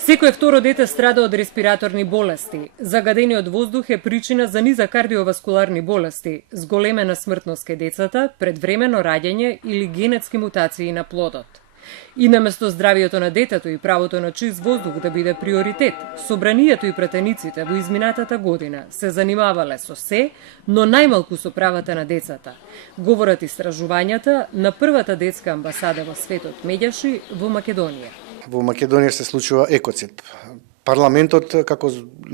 Секој второ дете страда од респираторни болести. Загадениот воздух е причина за низа кардиоваскуларни болести, зголемена смртност кај децата, предвремено раѓање или генетски мутации на плодот. И наместо здравието на детето и правото на чист воздух да биде приоритет, собранието и пратениците во изминатата година се занимавале со се, но најмалку со правата на децата. Говорат истражувањата на првата детска амбасада во светот Медјаши во Македонија. Во Македонија се случува екоцид. Парламентот како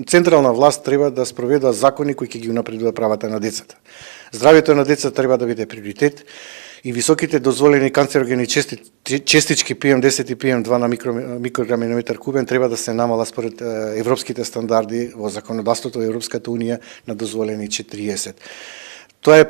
централна власт треба да спроведа закони кои ќе ги унапредуваат правата на децата. Здравието на децата треба да биде приоритет и високите дозволени канцерогени честички PM10 и PM2 на микрограми на метар кубен треба да се намала според европските стандарди во законодавството во Европската унија на дозволени 40. Тоа е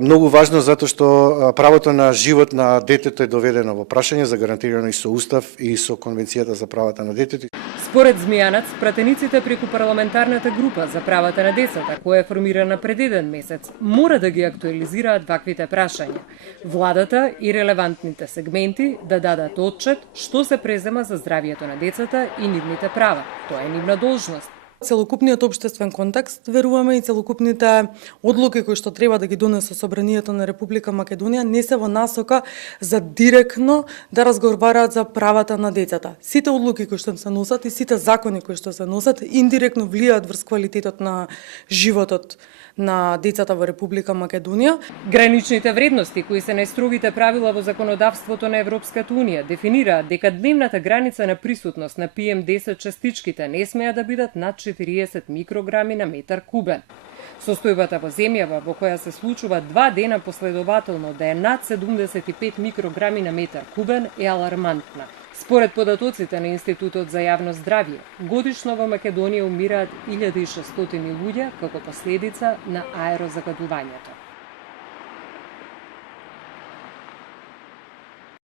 многу важно затоа што правото на живот на детето е доведено во прашање, загарантирано и со Устав и со Конвенцијата за правата на детето. Според Змијанац, пратениците преку парламентарната група за правата на децата, која е формирана пред еден месец, мора да ги актуализираат ваквите прашања. Владата и релевантните сегменти да дадат отчет што се презема за здравието на децата и нивните права. Тоа е нивна должност. Целокупниот општествен контекст, веруваме, и целокупните одлуки кои што треба да ги донесе Собранието на Република Македонија не се во насока за директно да разговараат за правата на децата. Сите одлуки кои што се носат и сите закони кои што се носат индиректно влијаат врз квалитетот на животот на децата во Република Македонија. Граничните вредности кои се најстрогите правила во законодавството на Европската унија дефинираат дека дневната граница на присутност на PM10 частичките не смеа да бидат над 40 микрограми на метар кубен. Состојбата во земјава во која се случува 2 дена последователно да е над 75 микрограми на метар кубен е алармантна. Според податоците на Институтот за јавно здравје, годишно во Македонија умираат 1600 луѓе како последица на аерозагадувањето.